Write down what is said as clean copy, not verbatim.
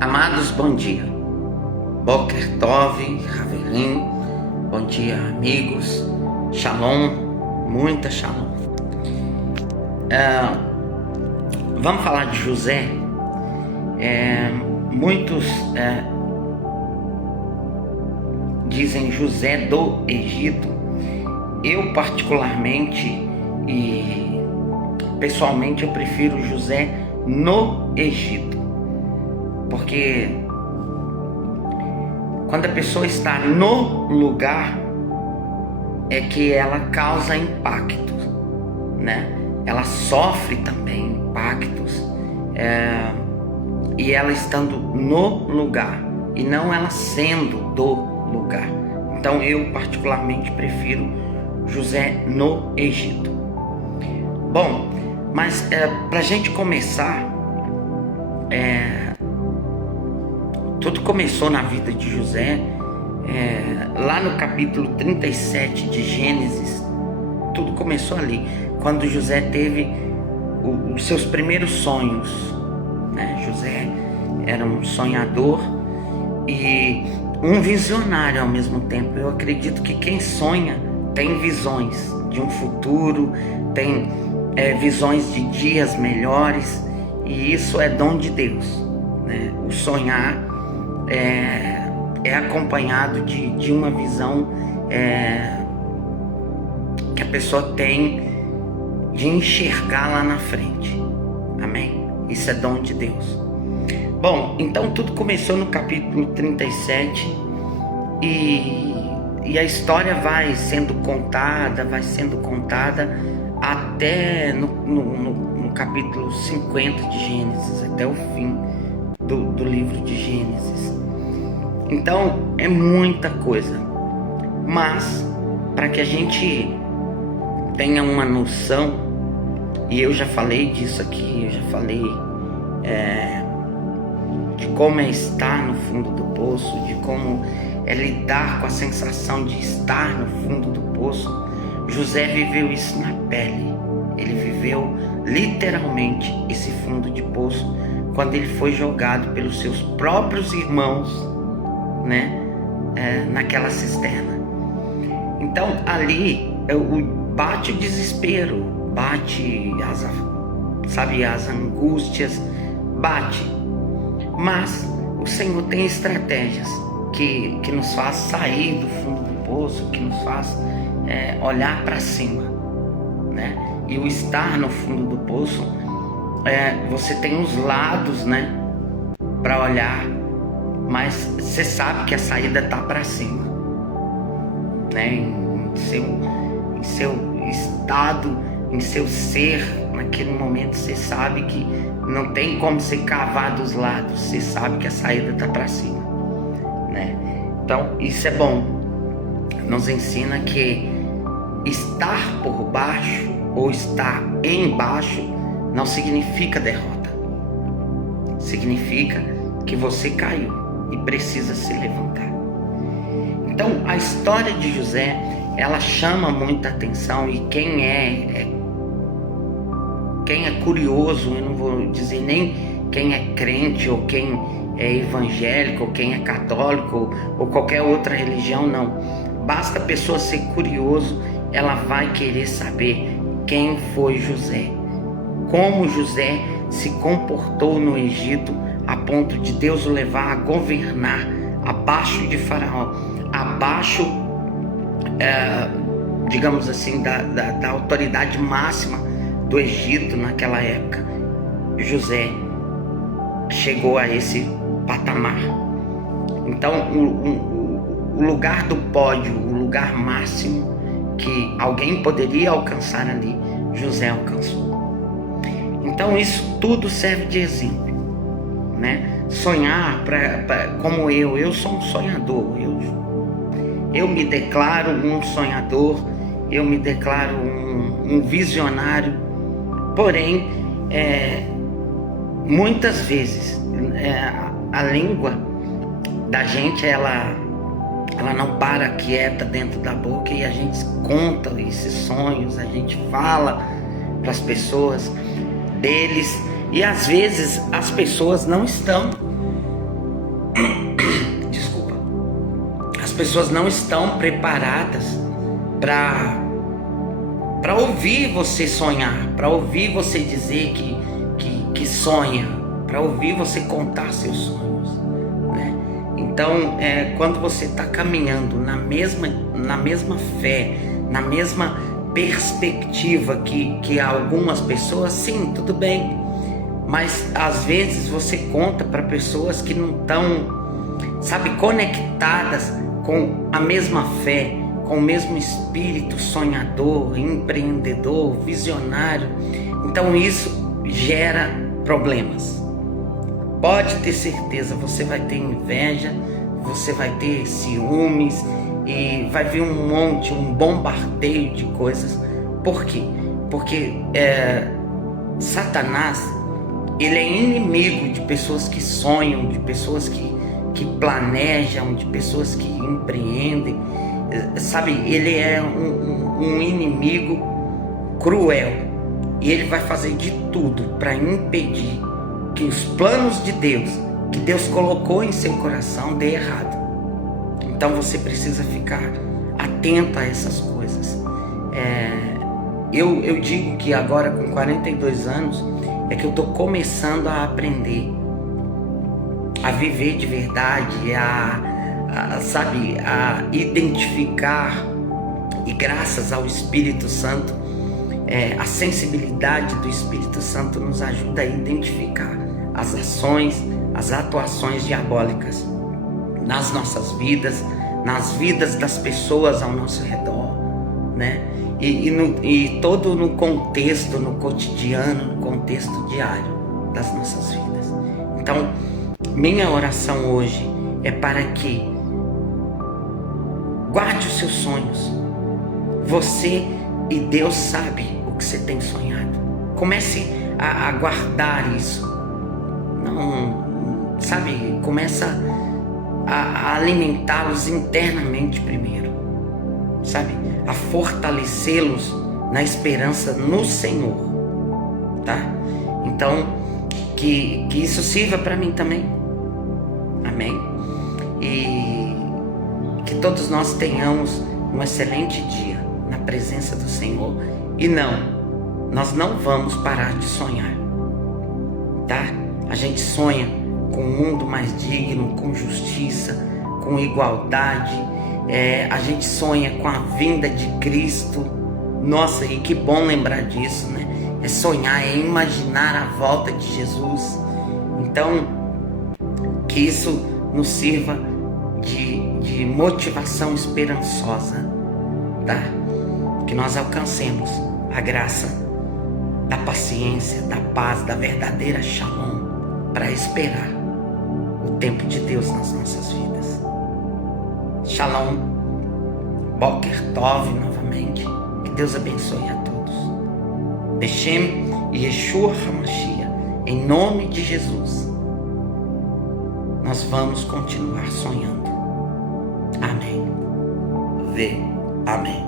Amados, bom dia. Boker Tov, Haverim, bom dia, amigos. Shalom, muita shalom. Vamos falar de José. Muitos dizem José do Egito. Eu particularmente e pessoalmente eu prefiro José no Egito, porque quando a pessoa está no lugar é que ela causa impactos, né? Ela sofre também impactos, e ela estando no lugar e não ela sendo do lugar. Então eu particularmente prefiro José no Egito. Bom, mas para a gente começar, tudo começou na vida de José, lá no capítulo 37 de Gênesis. Tudo começou ali, quando José teve os seus primeiros sonhos, né? José era um sonhador e um visionário ao mesmo tempo. Eu acredito que quem sonha tem visões de um futuro, tem visões de dias melhores, e isso é dom de Deus, né? O sonhar é acompanhado de uma visão que a pessoa tem de enxergar lá na frente. Amém? Isso é dom de Deus. Bom, então tudo começou no capítulo 37 e a história vai sendo contada até no capítulo 50 de Gênesis, até o fim do livro de Gênesis. Então é muita coisa, mas para que a gente tenha uma noção, e eu já falei disso aqui, eu já falei de como é estar no fundo do poço, de como é lidar com a sensação de estar no fundo do poço. José viveu isso na pele. Ele viveu literalmente esse fundo de poço quando ele foi jogado pelos seus próprios irmãos, né, naquela cisterna. Então ali bate o desespero, bate as angústias, bate. Mas o Senhor tem estratégias que nos faz sair do fundo do poço, que nos faz olhar para cima, né? E o estar no fundo do poço, você tem os lados, né, para olhar, mas você sabe que a saída tá para cima, né? Em seu estado, em seu ser, naquele momento você sabe que não tem como você cavar dos lados, você sabe que a saída tá para cima, né? Então isso é bom, nos ensina que estar por baixo ou estar embaixo não significa derrota, significa que você caiu e precisa se levantar. Então a história de José, ela chama muita atenção, e quem é curioso, eu não vou dizer nem quem é crente ou quem é evangélico ou quem é católico ou qualquer outra religião, não. Basta a pessoa ser curioso, ela vai querer saber quem foi José, como José se comportou no Egito a ponto de Deus o levar a governar abaixo de Faraó, abaixo, digamos assim, da autoridade máxima do Egito naquela época. José chegou a esse patamar. Então o lugar do pódio, o lugar máximo que alguém poderia alcançar ali, José alcançou. Então isso tudo serve de exemplo, né? Sonhar, como eu sou um sonhador, eu me declaro um sonhador, eu me declaro um visionário. Porém, muitas vezes a língua da gente ela não para quieta dentro da boca, e a gente conta esses sonhos, a gente fala para as pessoas deles, e às vezes as pessoas não estão pessoas não estão preparadas para ouvir você sonhar, para ouvir você dizer que sonha, para ouvir você contar seus sonhos, né? Então, quando você está caminhando na mesma fé, na mesma perspectiva que algumas pessoas, sim, tudo bem, mas às vezes você conta para pessoas que não estão, sabe, conectadas com a mesma fé, com o mesmo espírito sonhador, empreendedor, visionário. Então isso gera problemas. Pode ter certeza, você vai ter inveja, você vai ter ciúmes e vai vir um bombardeio de coisas. Por quê? Porque Satanás, ele é inimigo de pessoas que sonham, de pessoas que planejam, de pessoas que empreendem. Sabe, ele é um inimigo cruel e ele vai fazer de tudo para impedir que os planos de Deus, que Deus colocou em seu coração, dê errado. Então você precisa ficar atento a essas coisas. Eu digo que agora com 42 anos é que eu estou começando a aprender a viver de verdade, a identificar, e graças ao Espírito Santo, a sensibilidade do Espírito Santo nos ajuda a identificar as ações, as atuações diabólicas nas nossas vidas, nas vidas das pessoas ao nosso redor, né? E todo no contexto, no cotidiano, no contexto diário das nossas vidas. Então, minha oração hoje é para que guarde os seus sonhos. Você e Deus sabe o que você tem sonhado. Comece a guardar isso. Não, sabe, começa a alimentá-los internamente primeiro, sabe, a fortalecê-los na esperança no Senhor, tá? Então, que isso sirva para mim também. Amém? E que todos nós tenhamos um excelente dia na presença do Senhor. E nós não vamos parar de sonhar, tá? A gente sonha com um mundo mais digno, com justiça, com igualdade. A gente sonha com a vinda de Cristo. Nossa, e que bom lembrar disso, né? É sonhar, é imaginar a volta de Jesus. Então, que isso nos sirva de motivação esperançosa, tá? Que nós alcancemos a graça da paciência, da paz, da verdadeira shalom, para esperar o tempo de Deus nas nossas vidas. Shalom, Boker Tov novamente. Que Deus abençoe a todos. Beshem Yeshua HaMashiach, em nome de Jesus, nós vamos continuar sonhando. Amém. Amém.